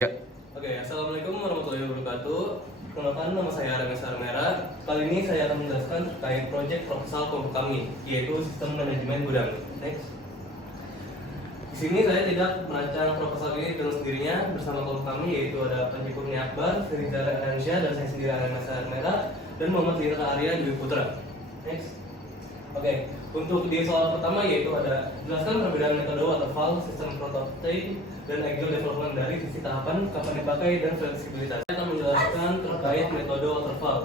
Ya. Oke, Assalamualaikum warahmatullahi wabarakatuh. Perkenalkan, nama saya Remes Armera. Kali ini saya akan menjelaskan terkait proyek proposal kelompok kami, yaitu sistem manajemen gudang. Next. Di sini saya tidak merancang proposal ini dengan sendirinya bersama kelompok kami, yaitu ada Panji Kurnia Akbar, Firizal Anansyah, dan saya sendiri Remes Armera, dan Muhammad Lira Arya Dwi Putra. Next. Oke, untuk di soal pertama yaitu ada jelaskan perbedaan metode waterfall, sistem prototype, dan agile development dari sisi tahapan, kapan dipakai, dan fleksibilitas. Saya akan menjelaskan terkait metode waterfall.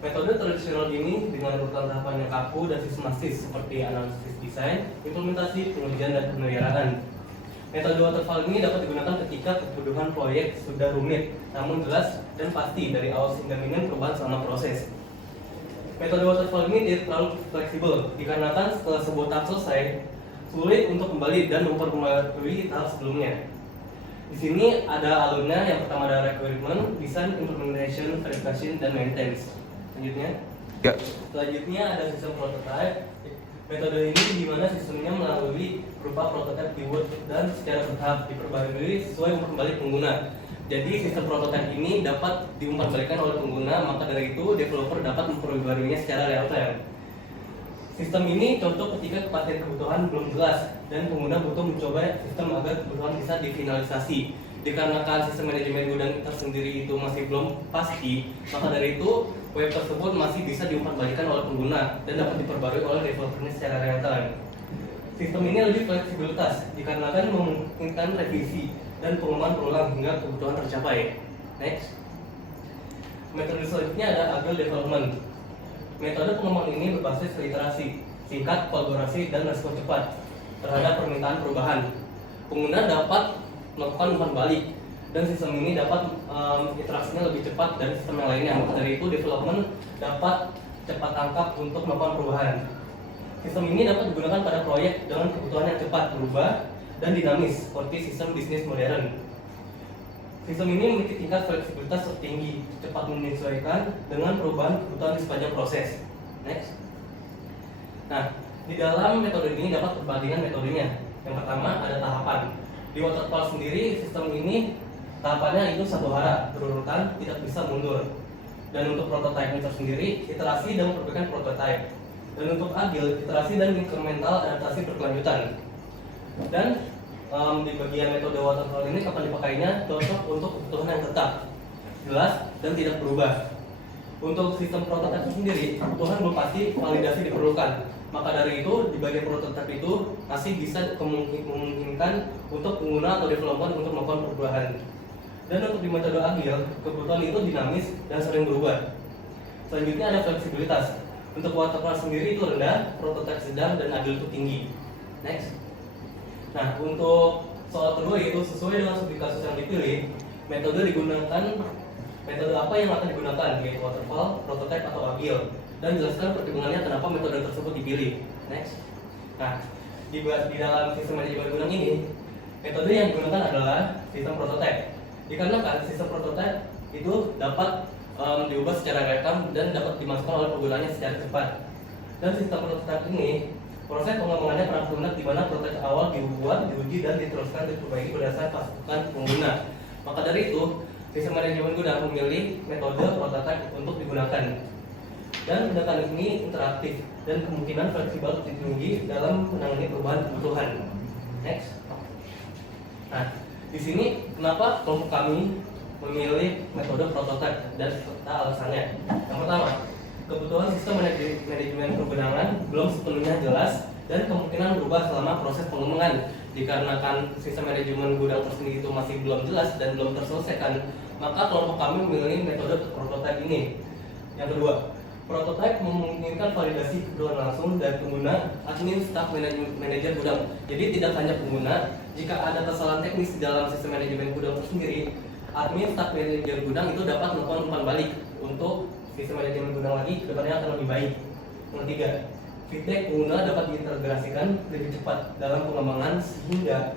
Metode tradisional ini dengan urutan tahapan yang kaku dan sistematis seperti analisis desain, implementasi, pengujian, dan pemeliharaan. Metode waterfall ini dapat digunakan ketika kebutuhan proyek sudah rumit, namun jelas dan pasti dari awal hingga minim perubahan selama proses. Metode waterfall ini tidak terlalu fleksibel dikarenakan setelah sebuah tahap selesai sulit untuk kembali dan memperbaiki tahap sebelumnya. Di sini ada alurnya. Yang pertama ada requirement, design, implementation, verification, dan maintenance. Ya. Selanjutnya ada sistem prototype. Metode ini di mana sistemnya melalui berupa prototype keyword dan secara bertahap diperbarui sesuai umur kembali pengguna. Jadi sistem prototipe ini dapat diumpan-balikan oleh pengguna, maka dari itu developer dapat memperbaruinya secara real time. Sistem ini cocok ketika kepastian kebutuhan belum jelas dan pengguna butuh mencoba sistem agar kebutuhan bisa difinalisasi. Dikarenakan sistem manajemen gudang tersendiri itu masih belum pasti, maka dari itu web tersebut masih bisa diumpan-balikan oleh pengguna dan dapat diperbarui oleh developernya secara real time. Sistem ini lebih fleksibilitas dikarenakan memungkinkan revisi dan pengembangan berulang hingga kebutuhan tercapai. Next. Metode selanjutnya ada agile development. Metode pengembangan ini berbasis literasi, singkat, kolaborasi, dan respon cepat terhadap permintaan perubahan. Pengguna dapat melakukan umpan balik dan sistem ini dapat interaksinya lebih cepat dari sistem yang lainnya. Maka dari itu development dapat cepat tangkap untuk melakukan perubahan. Sistem ini dapat digunakan pada proyek dengan kebutuhan yang cepat berubah dan dinamis seperti sistem bisnis modern. Sistem ini memiliki tingkat fleksibilitas tertinggi, cepat menyesuaikan dengan perubahan kebutuhan di sepanjang proses. Next. Nah, di dalam metode ini dapat perbandingan metodenya. Yang pertama ada tahapan. Di waterfall sendiri sistem ini tahapannya itu satu arah, berurutan, tidak bisa mundur. Dan untuk prototipe tersendiri, iterasi dan perbaikan prototipe. Dan untuk agile, iterasi dan incremental adaptasi berkelanjutan. Dan di bagian metode waterfall ini kapan dipakainya cocok untuk kebutuhan yang tetap, jelas, dan tidak berubah. Untuk sistem prototipe sendiri, kebutuhan belum pasti, validasi diperlukan. Maka dari itu, di bagian prototipe itu masih bisa memungkinkan untuk pengguna atau developer untuk melakukan perubahan. Dan untuk di metode agile, kebutuhan itu dinamis dan sering berubah. Selanjutnya ada fleksibilitas. Untuk waterfall sendiri itu rendah, prototipe sedang, dan agile itu tinggi. Next. Nah, untuk soal kedua yaitu sesuai dengan studi kasus yang dipilih, metode apa yang akan digunakan, yaitu waterfall, prototype, atau agile, dan jelaskan pertimbangannya kenapa metode tersebut dipilih. Next. Nah, di dalam sistem manajemen gudang ini, metode yang digunakan adalah sistem prototype. Dikarenakan sistem prototype itu dapat diubah secara rekam dan dapat dimasukkan oleh penggunanya secara cepat. Dan sistem prototype ini proses pengembangannya pernah lunak di mana prototipe awal dibuat, diuji, dan diteruskan diperbaiki berdasarkan masukan pengguna. Maka dari itu, sistem manajemen gudang memilih metode prototipe untuk digunakan. Dan tindakan ini interaktif dan kemungkinan fleksibel tinggi dalam menangani perubahan kebutuhan. Next. Nah, di sini kenapa kelompok kami memilih metode prototipe dan serta alasannya. Yang pertama, kebutuhan sistem manajemen pergudangan belum sepenuhnya jelas dan kemungkinan berubah selama proses pengembangan. Dikarenakan sistem manajemen gudang tersendiri itu masih belum jelas dan belum terselesaikan, maka kelompok kami memilih metode prototipe ini. Yang kedua, prototipe memungkinkan validasi kebutuhan langsung dari pengguna, admin, staf, manajer gudang. Jadi tidak hanya pengguna, jika ada kesalahan teknis di dalam sistem manajemen gudang tersendiri, admin, staf, manajer gudang itu dapat melakukan umpan balik untuk sistem manajemen gudang lagi kedepannya akan lebih baik. Yang ketiga, feedback pengguna dapat diintegrasikan lebih cepat dalam pengembangan sehingga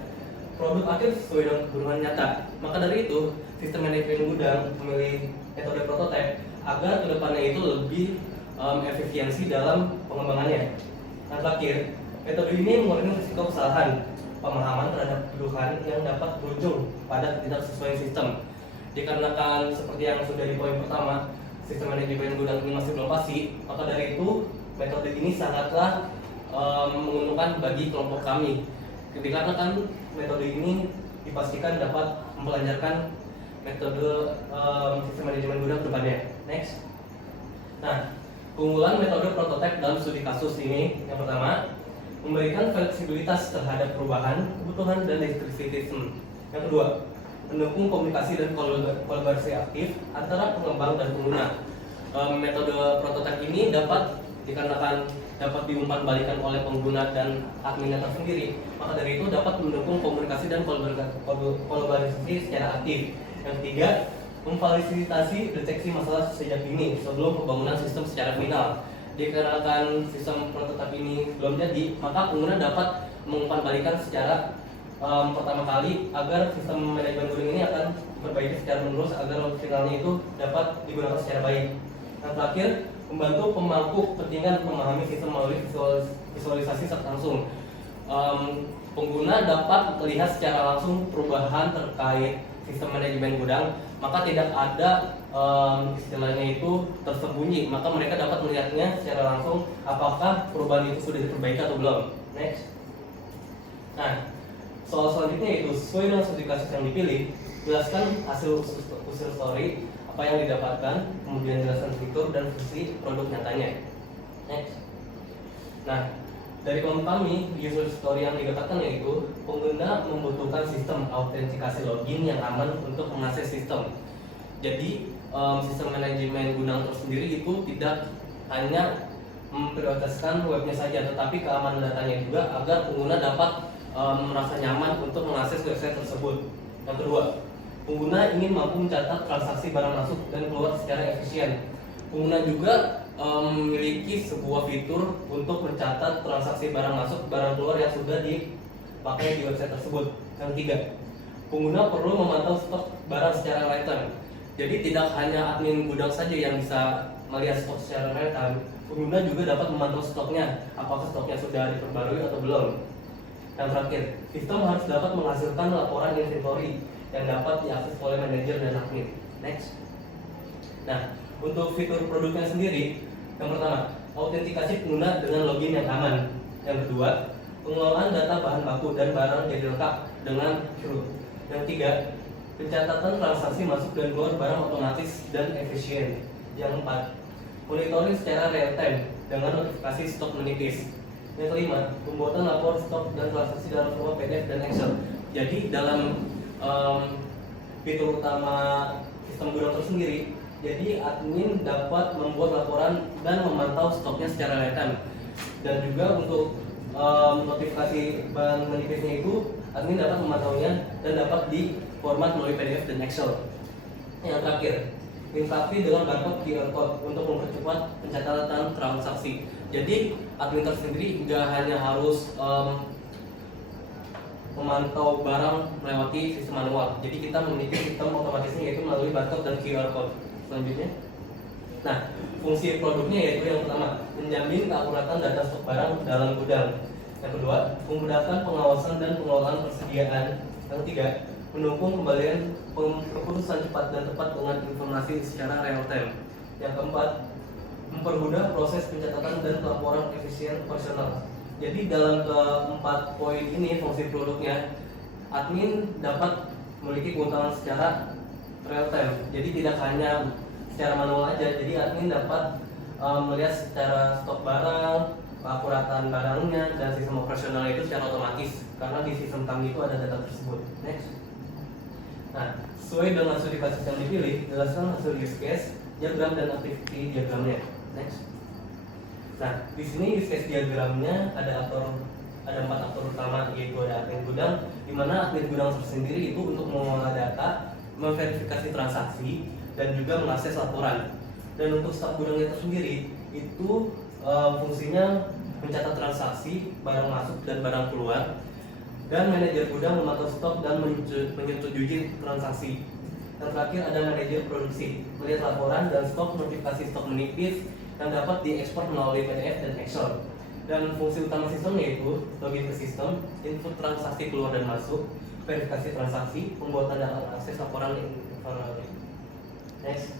produk akhir sesuai dengan kebutuhan nyata. Maka dari itu, sistem manajemen gudang memilih metode prototipe agar kedepannya itu lebih efisiensi dalam pengembangannya. Yang terakhir, metode ini mengurangi risiko kesalahan. pemahaman terhadap kebutuhan yang dapat berujung pada ketidaksesuaian sistem. Dikarenakan seperti yang sudah di poin pertama, sistem manajemen gudang ini masih belum pasti, maka dari itu metode ini sangatlah menguntungkan bagi kelompok kami. Dikarenakan metode ini dipastikan dapat mempelajarkan metode sistem manajemen gudang ke depannya. Next. Nah, keunggulan metode prototipe dalam studi kasus ini yang pertama, memberikan fleksibilitas terhadap perubahan, kebutuhan, dan deskripsivisme. Yang kedua, mendukung komunikasi dan kolaborasi aktif antara pengembang dan pengguna. Metode prototipe ini dikarenakan dapat diumpan-balikan oleh pengguna dan adminnya tersendiri, maka dari itu dapat mendukung komunikasi dan kolaborasi secara aktif. Yang ketiga, memfasilitasi deteksi masalah sejak dini sebelum pembangunan sistem secara final. Dikarenakan sistem prototipe ini belum jadi, maka pengguna dapat mengumpan-balikan secara pertama kali agar sistem manajemen gudang ini akan diperbaiki secara menerus agar finalnya itu dapat digunakan secara baik. Yang terakhir, membantu pemangku kepentingan memahami sistem melalui visualisasi secara langsung. Pengguna dapat melihat secara langsung perubahan terkait sistem manajemen gudang, maka tidak ada istilahnya itu tersembunyi, maka mereka dapat melihatnya secara langsung apakah perubahan itu sudah diperbaiki atau belum. Next. Nah, soal selanjutnya itu sesuai dengan studi kasus yang dipilih, jelaskan hasil user story apa yang didapatkan, kemudian jelaskan fitur dan fungsi produk nyatanya. Next. Nah, dari kelompok kami, user story yang didapatkan yaitu pengguna membutuhkan sistem autentikasi login yang aman untuk mengakses sistem. Jadi sistem manajemen gudang tersendiri itu tidak hanya memprioritaskan webnya saja, tetapi keamanan datanya juga agar pengguna dapat merasa nyaman untuk mengakses website tersebut. Yang kedua, pengguna ingin mampu mencatat transaksi barang masuk dan keluar secara efisien. Pengguna juga memiliki sebuah fitur untuk mencatat transaksi barang masuk, barang keluar yang sudah dipakai di website tersebut. Yang ketiga, pengguna perlu memantau stok barang secara real time. Jadi tidak hanya admin gudang saja yang bisa melihat stok secara real time, pengguna juga dapat memantau stoknya, apakah stoknya sudah diperbarui atau belum. Yang terakhir, sistem harus dapat menghasilkan laporan inventory yang dapat diakses oleh manajer dan admin. Next. Nah, untuk fitur produknya sendiri, yang pertama, autentikasi pengguna dengan login yang aman. Yang kedua, pengelolaan data bahan baku dan barang jadi lengkap dengan root. Yang ketiga, pencatatan transaksi masuk dan keluar barang otomatis dan efisien. Yang keempat, monitoring secara real time dengan notifikasi stok menipis. Yang kelima, pembuatan lapor stok dan transaksi dalam format PDF dan Excel. Jadi dalam fitur utama sistem gudang tersendiri, jadi admin dapat membuat laporan dan memantau stoknya secara real time. Dan juga untuk notifikasi barang menipisnya itu, admin dapat memantaunya dan dapat di format melalui PDF dan Excel. Yang terakhir, integrasi dengan barcode QR code untuk mempercepat pencatatan transaksi. Jadi admin tersendiri nggak hanya harus memantau barang melewati sistem manual. Jadi kita memiliki sistem otomatisnya yaitu melalui barcode dan QR code. Selanjutnya, nah fungsi produknya yaitu yang pertama, menjamin keakuratan data stok barang dalam gudang. Yang kedua, memudahkan pengawasan dan pengelolaan persediaan. Yang ketiga, mendukung kembalian keputusan cepat dan tepat dengan informasi secara real time. Yang keempat, mempermudah proses pencatatan dan pelaporan efisien operasional. Jadi dalam keempat poin ini fungsi produknya, admin dapat memiliki keuntungan secara real time. Jadi tidak hanya secara manual aja. Jadi admin dapat melihat secara stok barang, keakuratan barangnya, dan sistem operasional itu secara otomatis karena di sistem kami itu ada data tersebut. Next. Nah, sesuai dengan studi kasus yang dipilih, jelaskan hasil use case, diagram dan activity diagramnya. Next. Nah, di sini use case diagramnya ada 4 aktor utama, yaitu ada admin gudang, di mana admin gudang tersendiri itu untuk mengolah data, memverifikasi transaksi, dan juga mengakses laporan. Dan untuk staf gudangnya tersendiri itu fungsinya mencatat transaksi, barang masuk dan barang keluar, dan manajer gudang memantau stok dan menyetujui transaksi. Yang terakhir ada manajer produksi, melihat laporan dan stok, notifikasi stok menipis yang dapat diekspor melalui PDF dan Excel. Dan fungsi utama sistem yaitu login ke sistem, input transaksi keluar dan masuk, verifikasi transaksi, pembuatan dan akses laporan internal. Next.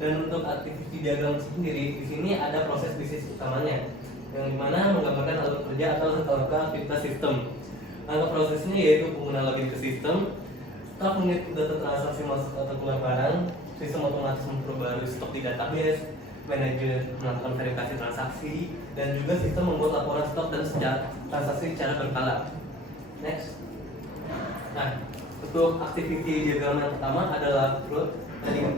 Dan untuk activity diagram sendiri, di sini ada proses bisnis utamanya, yang dimana menggambarkan alur kerja atau rangka aktivitas sistem. Rangka prosesnya yaitu pengguna login ke sistem, staf menit data transaksi masuk atau keluar barang, sistem otomatis memperbarui stok di database, manajer melakukan verifikasi transaksi, dan juga sistem membuat laporan stok dan transaksi secara berkala. Next. Nah, untuk activity diagram yang pertama adalah CRUD.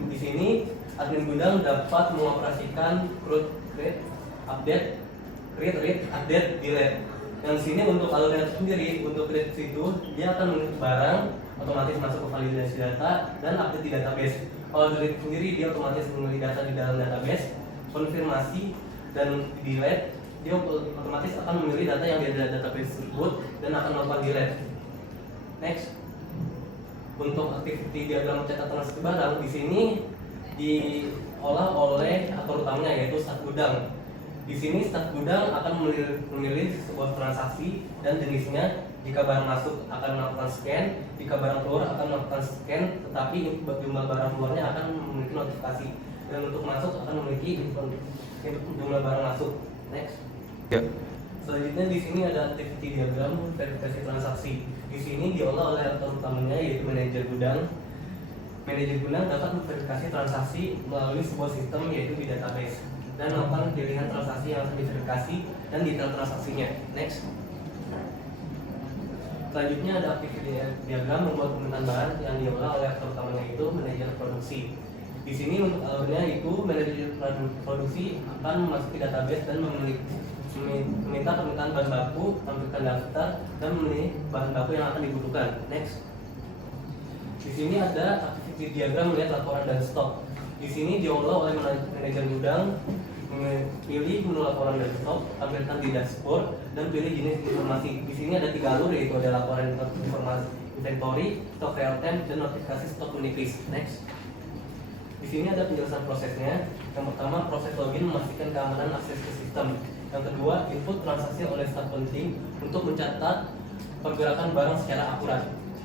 Di sini admin gudang dapat mengoperasikan CRUD create, update, create, read, update, delete. Yang sini untuk alurnya sendiri, untuk create itu dia akan mengisi barang, otomatis masuk ke validasi data dan update di database. Kalau delete sendiri dia otomatis memilih data di dalam database, konfirmasi dan delete dia otomatis akan memilih data yang ada di database tersebut dan akan melakukan delete. Next, untuk activity diagram mencetak transaksi barang di sini diolah oleh aktor utamanya yaitu staf gudang. Di sini staf gudang akan memilih sebuah transaksi dan jenisnya. Jika barang masuk akan melakukan scan, jika barang keluar akan melakukan scan, tetapi jumlah barang keluarnya akan memiliki notifikasi, dan untuk masuk akan memiliki jumlah barang masuk. Next. Ya. Selanjutnya di sini ada activity diagram verifikasi transaksi. Di sini diolah oleh aktor utamanya yaitu manajer gudang. Manajer gudang dapat memverifikasi transaksi melalui sebuah sistem yaitu di database dan melakukan pilihan transaksi yang akan diverifikasi dan detail transaksinya. Next. Selanjutnya ada activity diagram membuat permintaan barang yang diolah oleh aktor utamanya yaitu manajer produksi. Di sini untuk alurnya itu manajer produksi akan memasuki database dan meminta permintaan bahan baku, tampilkan daftar dan memilih bahan baku yang akan dibutuhkan. Next. Di sini ada activity diagram melihat laporan dan stok. Di sini diolah oleh manajer gudang, pilih menu laporan dan stok, tampilkan di dashboard dan pilih jenis informasi. Di sini ada 3 alur yaitu ada laporan informasi inventory, stok real time dan notifikasi stok unitlist. Next. Di sini ada penjelasan prosesnya. Yang pertama, proses login memastikan keamanan akses ke sistem. Yang kedua, input transaksi oleh staf penting untuk mencatat pergerakan barang secara akurat.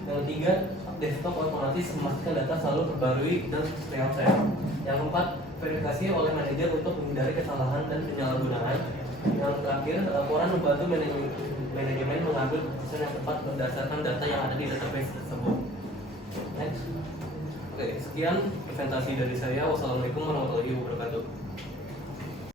Yang ketiga, update stok otomatis memastikan data selalu terbarui dan real time. Yang keempat, verifikasi oleh manajer untuk menghindari kesalahan dan penyalahgunaan. Yang terakhir, laporan membantu manajemen mengambil keputusan yang tepat berdasarkan data yang ada di database tersebut. Next. Oke, sekian presentasi dari saya. Wassalamualaikum warahmatullahi wabarakatuh.